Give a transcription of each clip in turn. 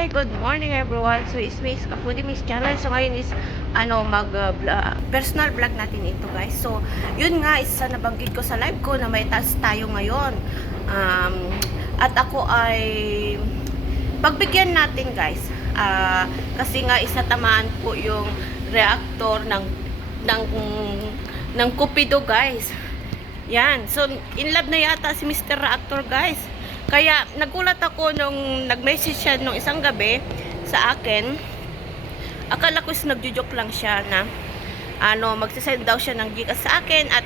Hi, good morning everyone. So, it's Miss Kapudi Miss Channel. So, ngayon is personal vlog natin ito, guys. So, yun nga is nabanggit ko sa live ko na may task tayo ngayon. At ako ay pagbigyan natin, guys. Kasi nga isa tamaan po yung reactor ng Cupido, guys. Yan. So, in love na yata si Mr. Reactor, guys. Kaya nagulat ako nung nag-message siya nung isang gabi sa akin. Akala ko is nagjo-joke lang siya na magsisend daw siya ng gigas sa akin at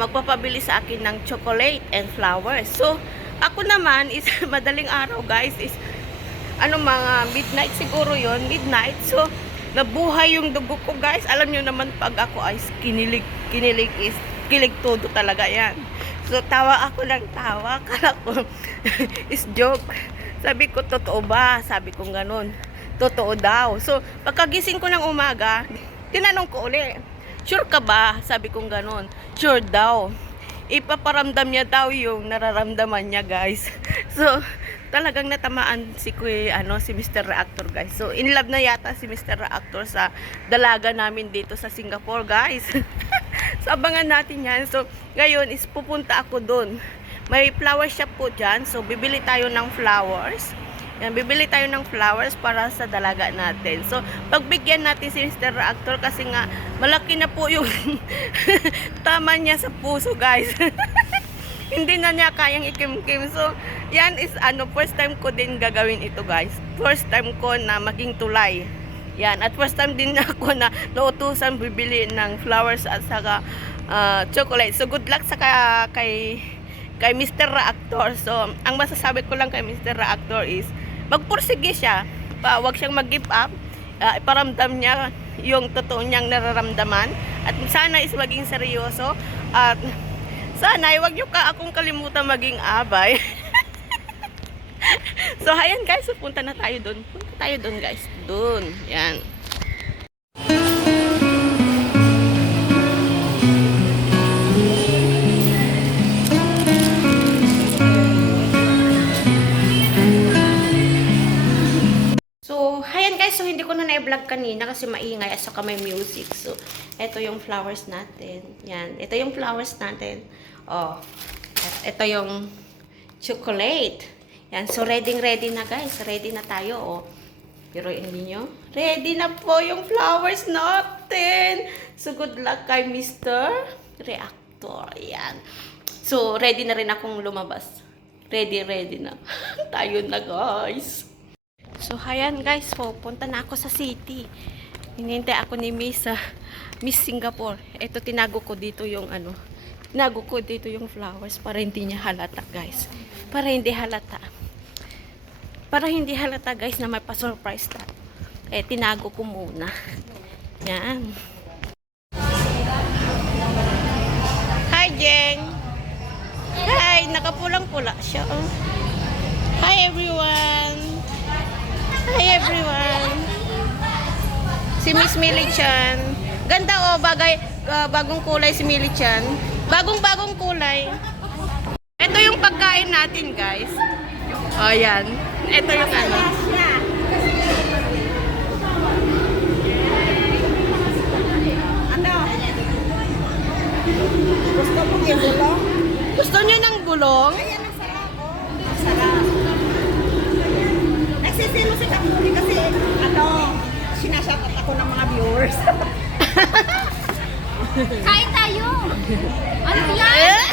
magpapabili sa akin ng chocolate and flowers. So, ako naman is madaling araw, guys, is mga midnight siguro yon, midnight. So, nabuhay yung dugo ko, guys. Alam niyo naman pag ako ay kinilig is kilig todo talaga yan. So, tawa ako ng tawa. Kala ko, is joke. Sabi ko, totoo ba? Sabi ko ganun. Totoo daw. So, pagkagising ko ng umaga, tinanong ko uli, sure ka ba? Sabi ko ganun. Sure daw. Ipaparamdam niya daw yung nararamdaman niya, guys. So, talagang natamaan si Mr. Reactor, guys. So, in love na yata si Mr. Reactor sa dalaga namin dito sa Singapore, guys. So, abangan natin yan. So, ngayon is pupunta ako dun. May flower shop po dyan. So, bibili tayo ng flowers. Yan, bibili tayo ng flowers para sa dalaga natin. So, pagbigyan natin si Mr. Reactor kasi nga, malaki na po yung tama niya sa puso, guys. Hindi na niya kayang ikim-kim. So, yan is first time ko din gagawin ito, guys. First time ko na maging tulay. Yan, at first time din ako na nautusan bibili ng flowers at saka chocolate. So, good luck sa kay Mr. Reactor. So, ang masasabi ko lang kay Mr. Reactor is, magpursige siya. Huwag siyang mag-give up. Iparamdam niya yung totoo niyang nararamdaman. At sana is maging seryoso. At sana, huwag niyo akong kalimutan maging abay. So, ayan guys, so, punta na tayo doon. Punta tayo doon, guys. Doon. Yan. So, ayan guys, so hindi ko na na-vlog kanina kasi maingay at saka may music. So, ito yung flowers natin. Yan. Ito yung flowers natin. Oh. Ito yung chocolate. Yan, so ready na guys. Ready na tayo, oh. Pero hindi nyo, ready na po yung flowers natin. So, good luck kay Mr. Reactor. Yan. So, ready na rin akong lumabas. Ready na. Tayo na, guys. So, ayan guys. So, punta na ako sa city. Hinihintay ako ni Miss Singapore. Ito, tinago ko dito yung tinago ko dito yung flowers para hindi niya halata, guys. Para hindi halata, guys, na may pa-surprise na. Eh, tinago ko muna. Yan. Hi, Jeng. Hi, nakapulang-pula siya. Oh. Hi, everyone. Si Miss Millie-chan. Ganda, oh, bagong kulay si Millie-chan. Bagong kulay. Ito yung pagkain natin, guys. O, yan. Ito yung Gusto mo yung bulong? Gusto nyo ng bulong? Ayan, ang sarap. Ang sarap. Nagsisino si Kapuli kasi, sinasakot ako ng mga viewers. Kain tayo! Ano yan?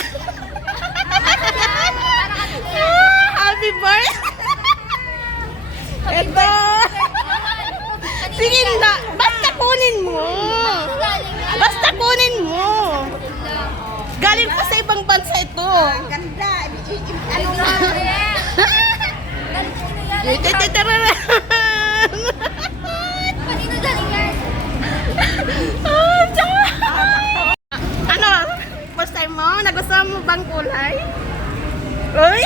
Happy birthday! Ito! Sige na! Basta kunin mo! Galing pa sa ibang bansa ito! Ang ganda. Ano nga? Kanino galing yan? First time mo? Nagustuhan mo bang kulay? Uy!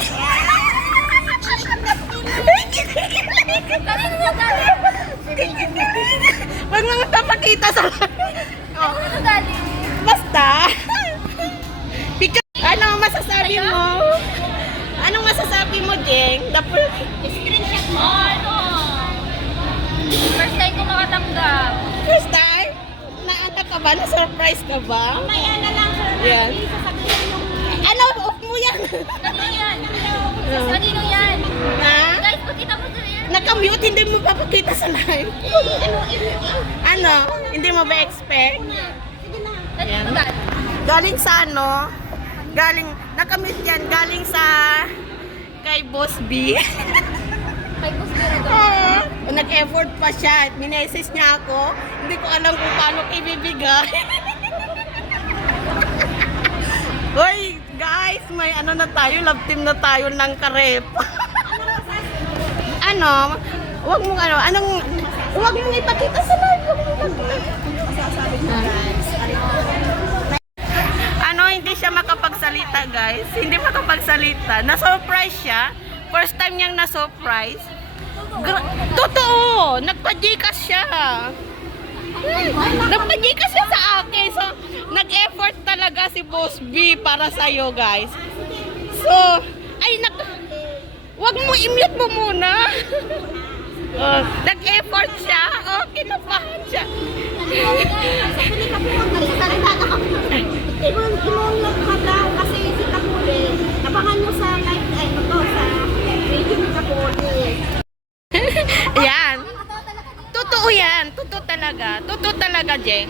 Kanino galing? Huwag mga tapakita sa Kanino galing? Basta! Anong masasabi mo? Anong masasabi mo, Jeng? Screenshot mo. tumatanggap. First time? Naanta ka ba? Na-surprise ka ba? Kaya na lang, sir. Yan. Sasabihin yung... Ano? Off mo yan. Kanino yan? Kanino yan? Ha? Guys, pakita mo sila yan. Naka-mute, hindi mo papakita sa live. Ano? Hindi mo ba expect? Kanino galing? Galing sa ano? Galing, nakamit yan, galing sa kay Boss B. May gusto rin. Nag-effort pa siya. Minesis niya ako. Hindi ko alam kung paano ibibigay. Hoy, guys, may ano na tayo, love team na tayo ng karep. Ano? Huwag mong huwag mong ipakita sa live. Huwag mong ipakita. Ano, hindi siya makapagsalita, guys. Hindi makapagsalita. Na-surprise siya. First time niyang na-surprise. Totoo! Nagpa-Gcash siya. Nagpa-Gcash siya sa akin. So, nag-effort talaga si Boss B para sa'yo, guys. So, wag mo, i-mute mo muna. Nag-effort siya. Oh, kinabahan siya. Sabi ka po, nagsasalita ka kami. Imunlog ka daw kasi si Kapuli. Abangan nyo sa live, sa video ni Kapuli. Yan. Totoo yan. Totoo talaga. Totoo talaga, Jeng.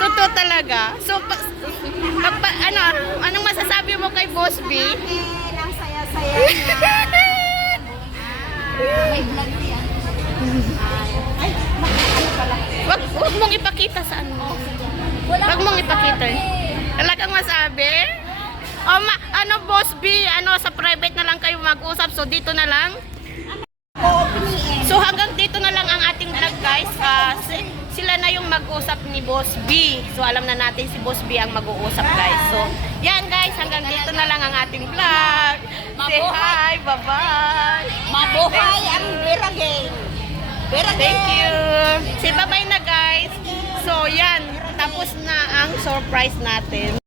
Totoo talaga. So, anong masasabi mo kay Boss B? Ang saya-saya niya. May vlog yan. Ay, ano pala? Wag mong ipakita sa ano. Wag mong ipakita. Wala kang masabi? Boss B, sa private na lang kayo mag-usap. So, dito na lang. So, hanggang dito na lang ang ating vlog, guys. Sila na yung mag-usap ni Boss B. So, alam na natin si Boss B ang mag-uusap, guys. So, yan, guys. Hanggang dito na lang ang ating vlog. Say hi. Bye-bye. Mabuhay ang Vera Game. Vera Thank you. Say bye-bye na, guys. So, yan. Tapos na ang surprise natin.